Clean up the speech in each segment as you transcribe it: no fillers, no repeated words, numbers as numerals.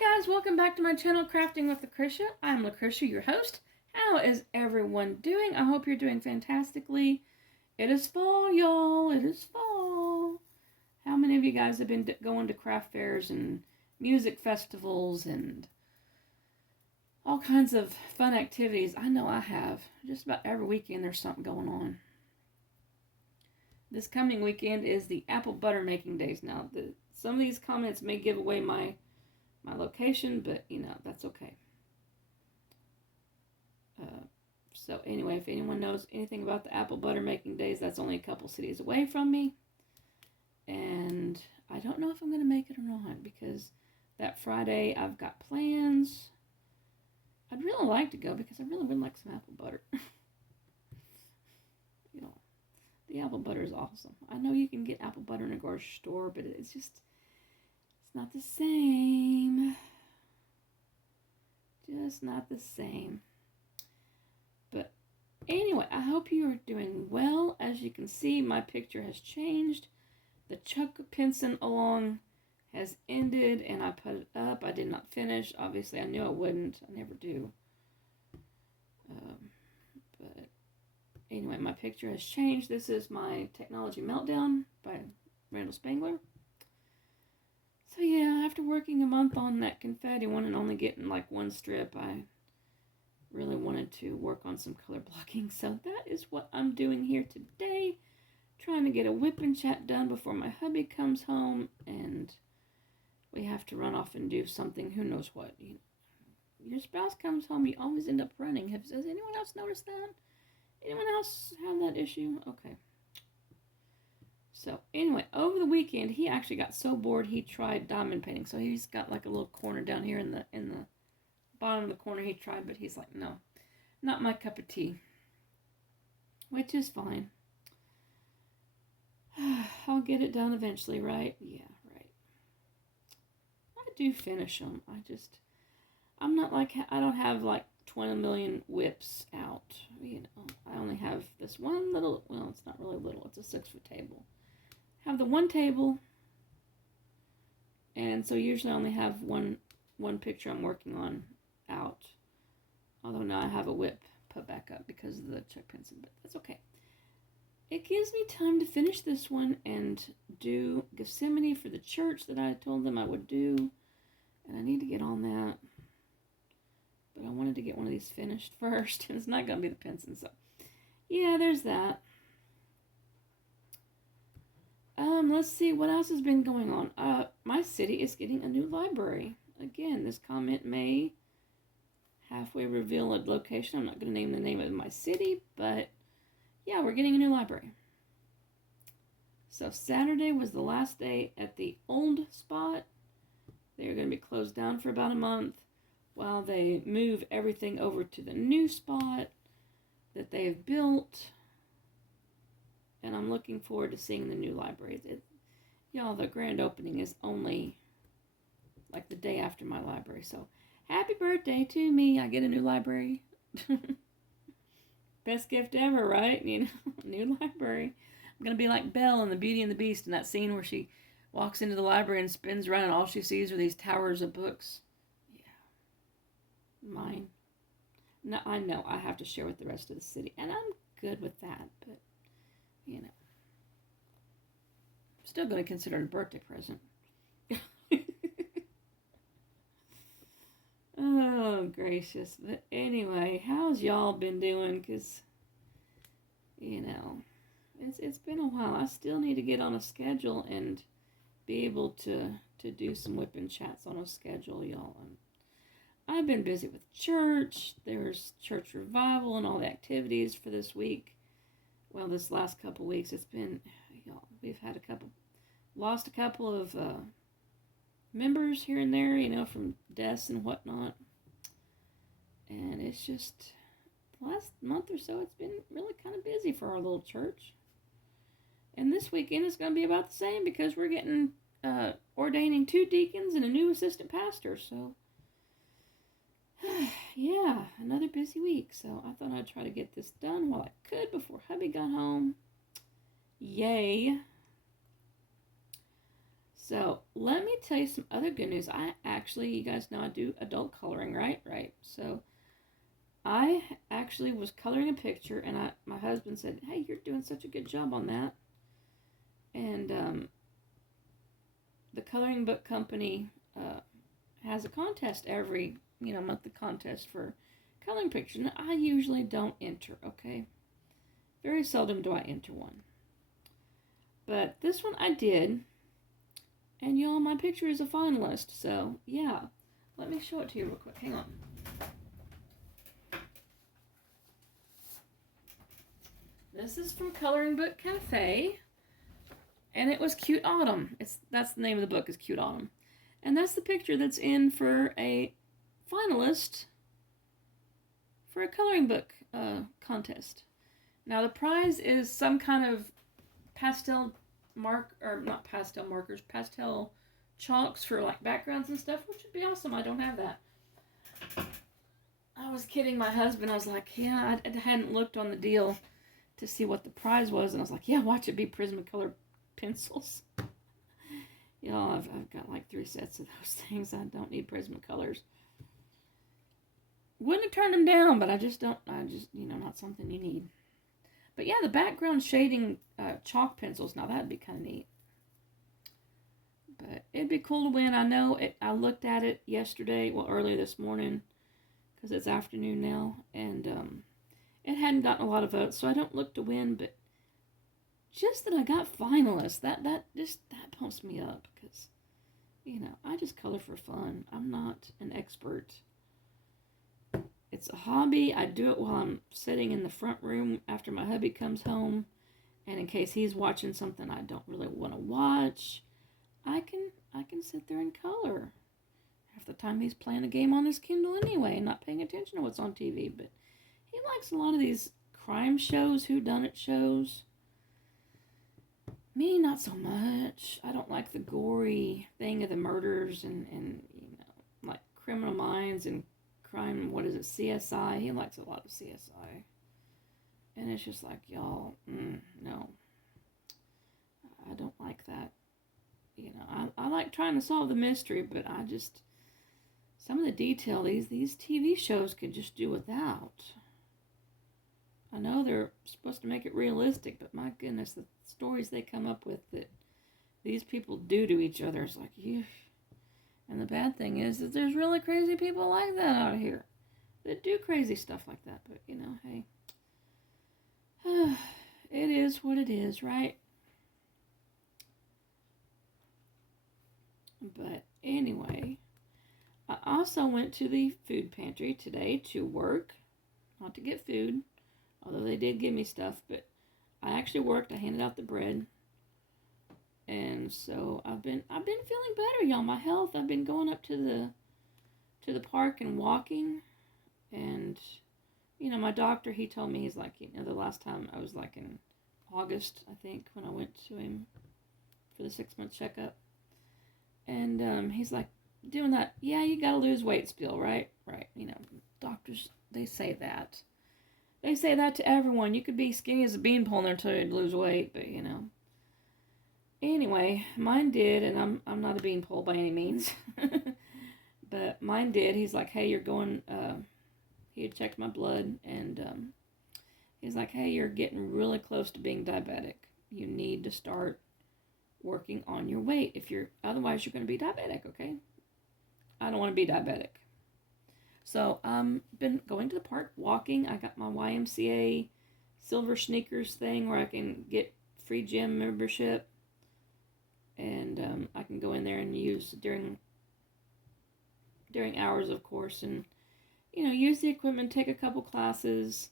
Hi guys, welcome back to my channel Crafting with Lucretia. I'm Lucretia, your host. How is everyone doing? I hope you're doing fantastically. It is fall, y'all. It is fall. How many of you guys have been going to craft fairs and music festivals and all kinds of fun activities? I know I have. Just about every weekend there's something going on. This coming weekend is the apple butter making days. Now, some of these comments may give away my location, but that's okay. So anyway, if anyone knows anything about the apple butter making days, that's only a couple cities away from me, and I don't know if I'm going to make it or not, because that Friday I've got plans. I'd really like to go because I really would like some apple butter. The apple butter is awesome. I know you can get apple butter in a grocery store, but it's not the same. Just not the same. But anyway, I hope you are doing well. As you can see, my picture has changed. The Chuck Pinson along has ended, and I put it up. I did not finish. Obviously, I knew I wouldn't. I never do. But anyway, my picture has changed. This is my Technology Meltdown by Randall Spangler. So yeah, after working a month on that confetti one and only getting like one strip, I really wanted to work on some color blocking. So that is what I'm doing here today. Trying to get a whip and chat done before my hubby comes home, and we have to run off and do something, who knows what. Your spouse comes home, you always end up running. Has anyone else noticed that? Anyone else have that issue? Okay. So anyway, over the weekend, he actually got so bored he tried diamond painting. So he's got like a little corner down here in the bottom of the corner he tried, but he's like, no, not my cup of tea. Which is fine. I'll get it done eventually, right? Yeah, right. I do finish them. I'm not like, I don't have like 20 million whips out. I only have this one little, well, it's not really little, it's a 6-foot table. Have the one table, and so usually I only have one picture I'm working on out. Although now I have a whip put back up because of the Chuck Pinson, but that's okay. It gives me time to finish this one and do Gethsemane for the church that I told them I would do, and I need to get on that. But I wanted to get one of these finished first, and it's not going to be the Pinson, so yeah, there's that. Let's see what else has been going on. My city is getting a new library. Again, this comment may halfway reveal a location. I'm not going to name the name of my city, but yeah, we're getting a new library. So Saturday was the last day at the old spot. They're going to be closed down for about a month while they move everything over to the new spot that they have built. And I'm looking forward to seeing the new library. Y'all, the grand opening is only like the day after my library. So happy birthday to me. I get a new library. Best gift ever, right? New library. I'm going to be like Belle in the Beauty and the Beast in that scene where she walks into the library and spins around and all she sees are these towers of books. Yeah. Mine. No, I know I have to share with the rest of the city. And I'm good with that, but still going to consider it a birthday present. Oh, gracious. But anyway, how's y'all been doing? Because, it's been a while. I still need to get on a schedule and be able to do some whip and chats on a schedule, y'all. I've been busy with church. There's church revival and all the activities for this week. Well, this last couple weeks, it's been, we've had lost a couple of members here and there, from deaths and whatnot. And it's just, the last month or so, it's been really kind of busy for our little church. And this weekend is going to be about the same because we're getting, ordaining 2 deacons and a new assistant pastor. So, yeah, another busy week. So I thought I'd try to get this done while I could before hubby got home. Yay. So let me tell you some other good news. You guys know I do adult coloring, right? Right. So I actually was coloring a picture, and my husband said, "Hey, you're doing such a good job on that." And the coloring book company has a contest every monthly contest for coloring pictures. Now, I usually don't enter. Okay, very seldom do I enter one, but this one I did, and y'all, my picture is a finalist. So yeah, let me show it to you real quick. Hang on. This is from Coloring Book Cafe, and it was Cute Autumn. That's the name of the book, is Cute Autumn, and that's the picture that's in for a finalist for a coloring book contest. Now the prize is some kind of pastel not pastel markers, pastel chalks for like backgrounds and stuff, which would be awesome. I don't have that. I was kidding my husband. I was like, yeah, I hadn't looked on the deal to see what the prize was, and I was like, yeah, watch it be Prismacolor pencils. I've got like 3 sets of those things. I don't need Prismacolors. Wouldn't have turned them down, but I just not something you need. But yeah, the background shading chalk pencils, now that'd be kind of neat. But it'd be cool to win. I know it. I looked at it yesterday, early this morning, because it's afternoon now, and it hadn't gotten a lot of votes, so I don't look to win, but just that I got finalists, that pumps me up, because, I just color for fun. I'm not an expert. It's a hobby. I do it while I'm sitting in the front room after my hubby comes home, and in case he's watching something I don't really want to watch, I can sit there and color. Half the time he's playing a game on his Kindle anyway, and not paying attention to what's on TV, but he likes a lot of these crime shows, whodunit shows. Me, not so much. I don't like the gory thing of the murders and like Criminal Minds and crime, what is it, CSI. He likes a lot of CSI. And it's just like, y'all, no. I don't like that. I like trying to solve the mystery, but some of the detail these TV shows could just do without. I know they're supposed to make it realistic, but my goodness, the stories they come up with that these people do to each other is like, eesh. And the bad thing is that there's really crazy people like that out here that do crazy stuff like that. But, hey, it is what it is, right? But anyway, I also went to the food pantry today to work, not to get food, although they did give me stuff, but I actually worked. I handed out the bread. And so I've been feeling better, y'all. My health. I've been going up to the park and walking, and my doctor, he told me, he's like, the last time I was like in August, I think, when I went to him for the 6-month checkup, and he's like, doing that, yeah, you gotta lose weight still, right? Doctors, they say that. They say that to everyone. You could be skinny as a beanpole until you lose weight, but Anyway, mine did, and I'm not a beanpole by any means, but mine did. He's like, hey, you're going, he had checked my blood, and he's like, hey, you're getting really close to being diabetic. You need to start working on your weight. Otherwise you're going to be diabetic, okay? I don't want to be diabetic. So been going to the park, walking. I got my YMCA Silver Sneakers thing where I can get free gym membership. And I can go in there and use during hours, of course, and use the equipment, take a couple classes,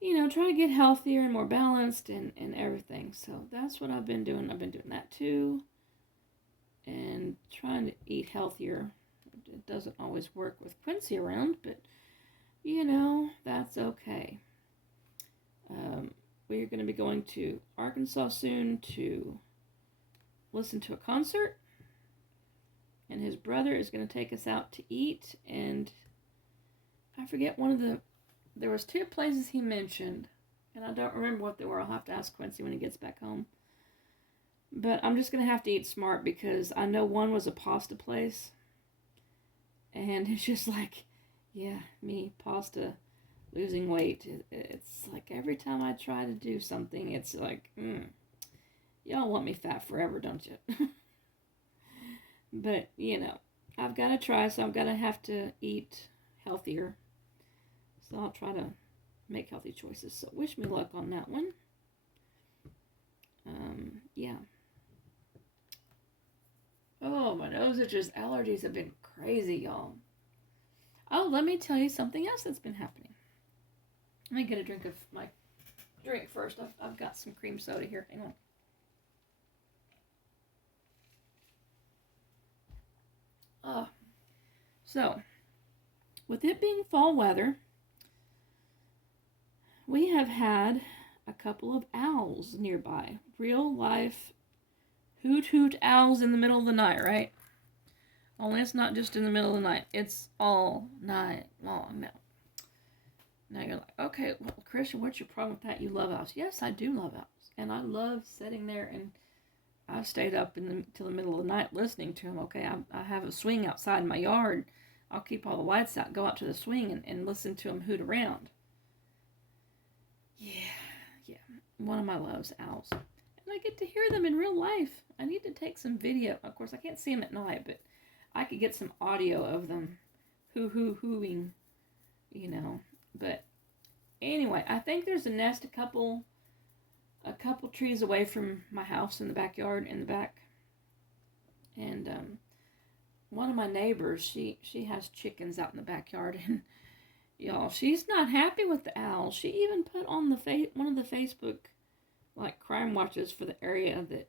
try to get healthier and more balanced and everything. So that's what I've been doing. I've been doing that too, and trying to eat healthier. It doesn't always work with Quincy around, but that's okay. We're going to be going to Arkansas soon to listen to a concert, and his brother is going to take us out to eat, and I forget there was 2 places he mentioned, and I don't remember what they were. I'll have to ask Quincy when he gets back home, But I'm just going to have to eat smart because I know one was a pasta place. And it's just like, yeah, me, pasta, losing weight. It's like every time I try to do something, it's like, y'all want me fat forever, don't you? But, I've got to try, so I'm going to have to eat healthier. So I'll try to make healthy choices. So wish me luck on that one. Yeah. Oh, my nose is just, allergies have been crazy, y'all. Oh, let me tell you something else that's been happening. Let me get a drink of my drink first. I've got some cream soda here. Hang on. So, with it being fall weather, we have had a couple of owls nearby. Real life hoot hoot owls in the middle of the night, right? Only it's not just in the middle of the night. It's all night long now. Now you're like, okay, well, Christian, what's your problem with that? You love owls. Yes, I do love owls. And I love sitting there, and I've stayed up till the middle of the night listening to them. Okay, I have a swing outside in my yard. I'll keep all the lights out, go out to the swing, and listen to them hoot around. Yeah. One of my loves, owls. And I get to hear them in real life. I need to take some video. Of course, I can't see them at night, but I could get some audio of them hooing, But anyway, I think there's a nest a couple trees away from my house in the backyard in the back. And one of my neighbors, she has chickens out in the backyard, and y'all, she's not happy with the owls. She even put on the one of the Facebook crime watches for the area that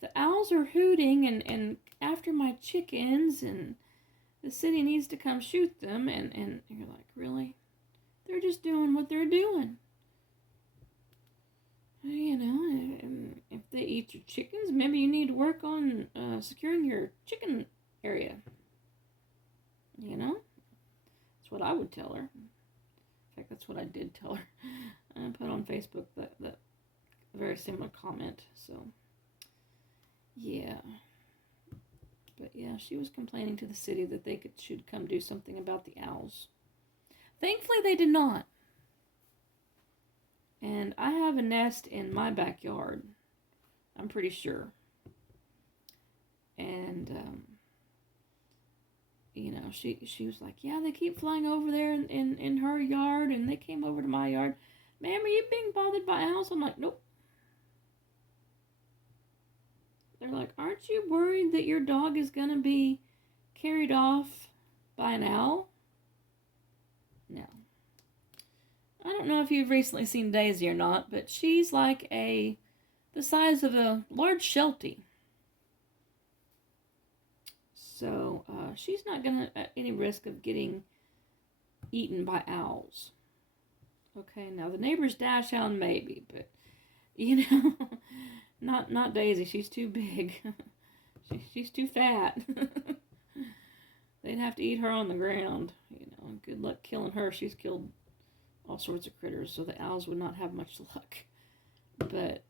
the owls are hooting and after my chickens, and the city needs to come shoot them, and you're like, really? They're just doing what they're doing. If they eat your chickens, maybe you need to work on securing your chicken area. That's what I would tell her. In fact, that's what I did tell her. I put on Facebook that very similar comment. So, yeah. But yeah, she was complaining to the city that they should come do something about the owls. Thankfully, they did not. And I have a nest in my backyard. I'm pretty sure. And, she was like, yeah, they keep flying over there in her yard, and they came over to my yard. Ma'am, are you being bothered by owls? I'm like, nope. They're like, aren't you worried that your dog is going to be carried off by an owl? No. I don't know if you've recently seen Daisy or not, but she's like the size of a large Sheltie. So she's not going to at any risk of getting eaten by owls. Okay, now the neighbor's dachshund maybe, but not Daisy. She's too big. She's too fat. They'd have to eat her on the ground. Good luck killing her. She's killed all sorts of critters, so the owls would not have much luck. But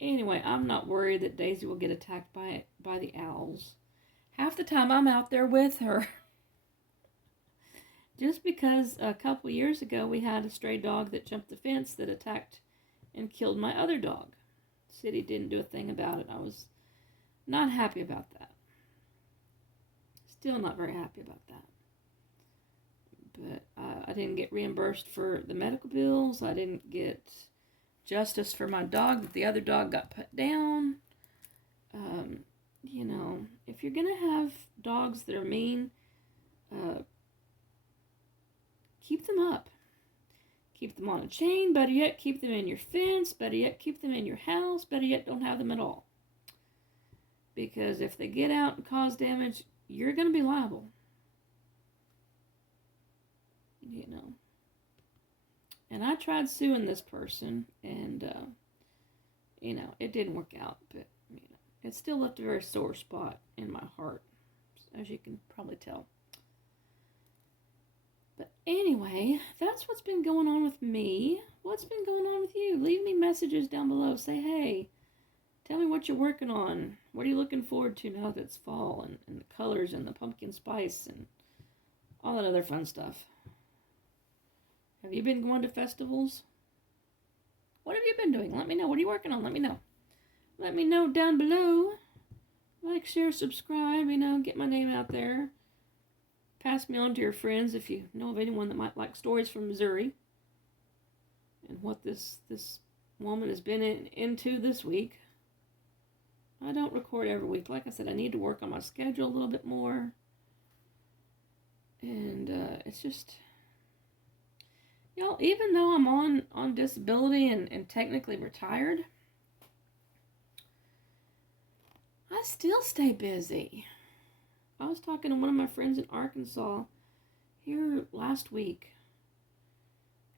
anyway, I'm not worried that Daisy will get attacked by the owls. Half the time I'm out there with her. Just because a couple years ago we had a stray dog that jumped the fence that attacked and killed my other dog. The city didn't do a thing about it. I was not happy about that. Still not very happy about that. But I didn't get reimbursed for the medical bills. I didn't get justice for my dog that the other dog got put down. If you're going to have dogs that are mean, keep them up. Keep them on a chain. Better yet, keep them in your fence. Better yet, keep them in your house. Better yet, don't have them at all. Because if they get out and cause damage, you're going to be liable. And I tried suing this person, and, it didn't work out. But, it still left a very sore spot in my heart, as you can probably tell. But anyway, that's what's been going on with me. What's been going on with you? Leave me messages down below. Say, hey, Tell me what you're working on. What are you looking forward to now that it's fall and the colors and the pumpkin spice and all that other fun stuff. Have you been going to festivals? What have you been doing? Let me know. What are you working on? Let me know. Let me know down below. Like, share, subscribe, get my name out there. Pass me on to your friends if you know of anyone that might like stories from Missouri. And what this woman has been into this week. I don't record every week. Like I said, I need to work on my schedule a little bit more. And it's just, y'all, even though I'm on disability and technically retired, I still stay busy. I was talking to one of my friends in Arkansas here last week.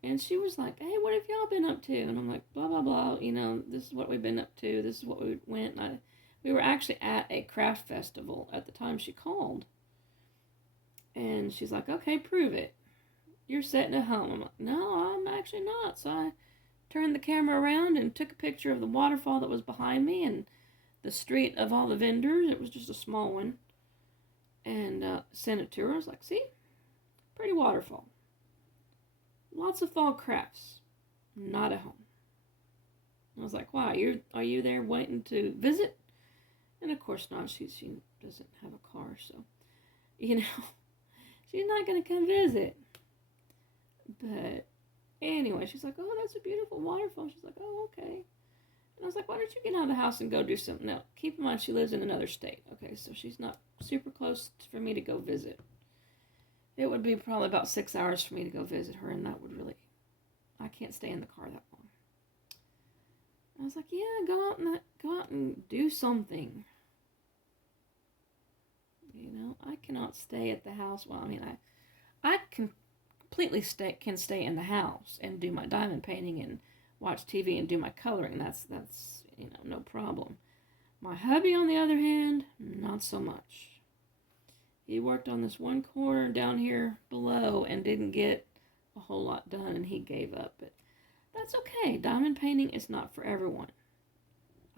And she was like, hey, what have y'all been up to? And I'm like, blah, blah, blah. This is what we've been up to. This is what we went. And we were actually at a craft festival at the time she called. And she's like, okay, prove it. You're sitting at home. I'm like, no, I'm actually not. So I turned the camera around and took a picture of the waterfall that was behind me and the street of all the vendors. It was just a small one. And sent it to her. I was like, see? Pretty waterfall. Lots of fall crafts. Not at home. I was like, wow, are you there waiting to visit? And of course not. She doesn't have a car, so, she's not going to come visit. But anyway, she's like, oh, that's a beautiful waterfall. She's like, oh, okay. And I was like, why don't you get out of the house and go do something? Now, keep in mind, she lives in another state. Okay, so she's not super close for me to go visit. It would be probably about 6 hours for me to go visit her, and that would really, I can't stay in the car that long. I was like, yeah, go out and do something. I cannot stay at the house. Well, I completely can stay in the house and do my diamond painting and watch TV and do my coloring. That's no problem. My hubby, on the other hand, not so much. He worked on this one corner down here below and didn't get a whole lot done, and he gave up. But that's okay. Diamond painting is not for everyone.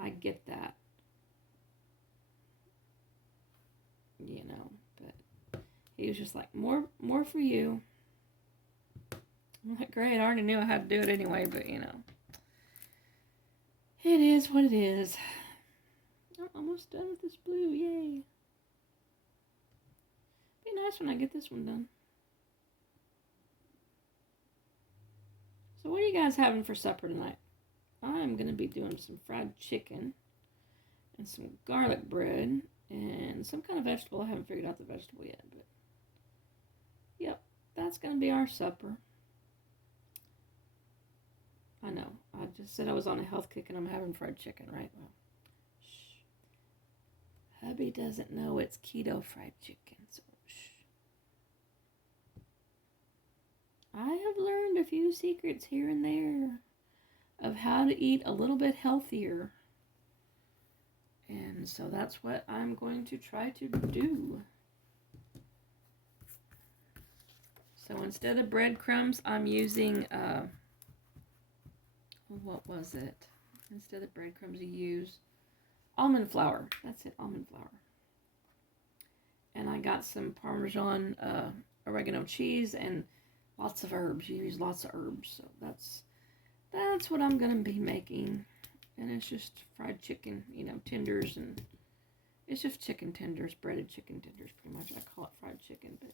I get that. But he was just like, more for you. I'm like, great, I already knew I had to do it anyway, but it is what it is. I'm almost done with this blue, yay. Be nice when I get this one done. So what are you guys having for supper tonight? I'm going to be doing some fried chicken and some garlic bread and some kind of vegetable. I haven't figured out the vegetable yet, but yep, that's going to be our supper. I know, I just said I was on a health kick and I'm having fried chicken, right? Well, shh. Hubby doesn't know it's keto fried chicken, so shh. I have learned a few secrets here and there of how to eat a little bit healthier. And so that's what I'm going to try to do. So instead of breadcrumbs, I'm using, what was it? Instead of breadcrumbs, you use almond flour. That's it, almond flour. And I got some Parmesan oregano cheese and lots of herbs. You use lots of herbs. So that's what I'm going to be making. And it's just fried chicken, tenders. And it's just chicken tenders, breaded chicken tenders, pretty much. I call it fried chicken. But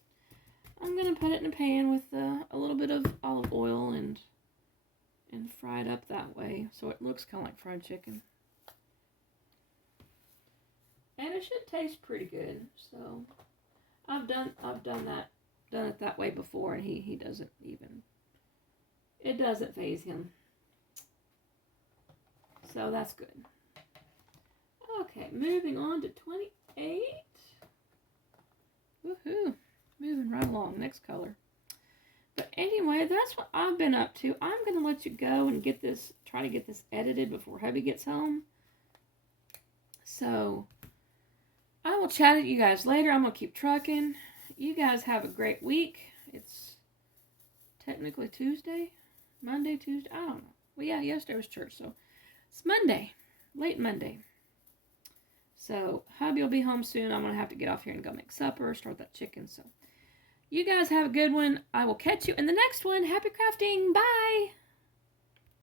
I'm going to put it in a pan with a little bit of olive oil and fry it up that way. So it looks kind of like fried chicken. And it should taste pretty good. So I've done it that way before, and he doesn't even, it doesn't faze him. So that's good. Okay, moving on to 28. Woohoo. Moving right along. Next color. But anyway, that's what I've been up to. I'm going to let you go and try to get this edited before hubby gets home. So I will chat with you guys later. I'm going to keep trucking. You guys have a great week. It's technically Tuesday, Monday, Tuesday. I don't know. Well, yeah, yesterday was church, so it's Monday. late Monday. So hubby will be home soon. I'm going to have to get off here and go make supper, start that chicken. So you guys have a good one. I will catch you in the next one. Happy crafting. Bye.